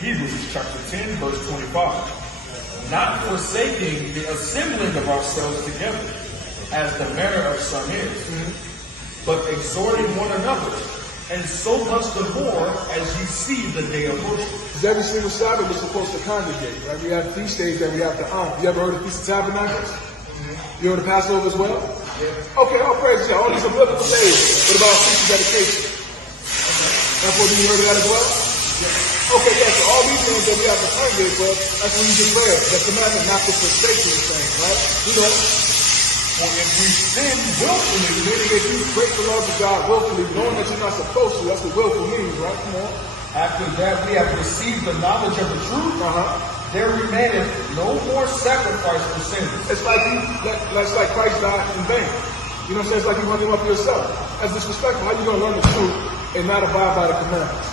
Hebrews chapter 10, verse 25. Not forsaking the assembling of ourselves together, as the manner of some is, but exhorting one another, and so much the more as you see the day approaching. Because every single Sabbath we're supposed to congregate, right? We have feast days that we have to honor. You ever heard of the Feast of Tabernacles? You heard of Passover as well? Yeah. Okay, all praise God. All these are biblical days. What about Feast of Dedication? That's what you heard of that as well? Yeah. Okay, yeah, so all these things that we have to congregate for, that's when you get prayer. The commandment not to forsake these things, right? You know? For if we sin willfully, meaning if you break the laws of God willfully, knowing that you're not supposed to, that's what willful means, right? Come on. After that we have received the knowledge of the truth, there remaineth no more sacrifice for sins. It's like Christ died in vain. You know what I'm saying? It's like you running up yourself. That's disrespectful. How you going to learn the truth and not abide by the commandments?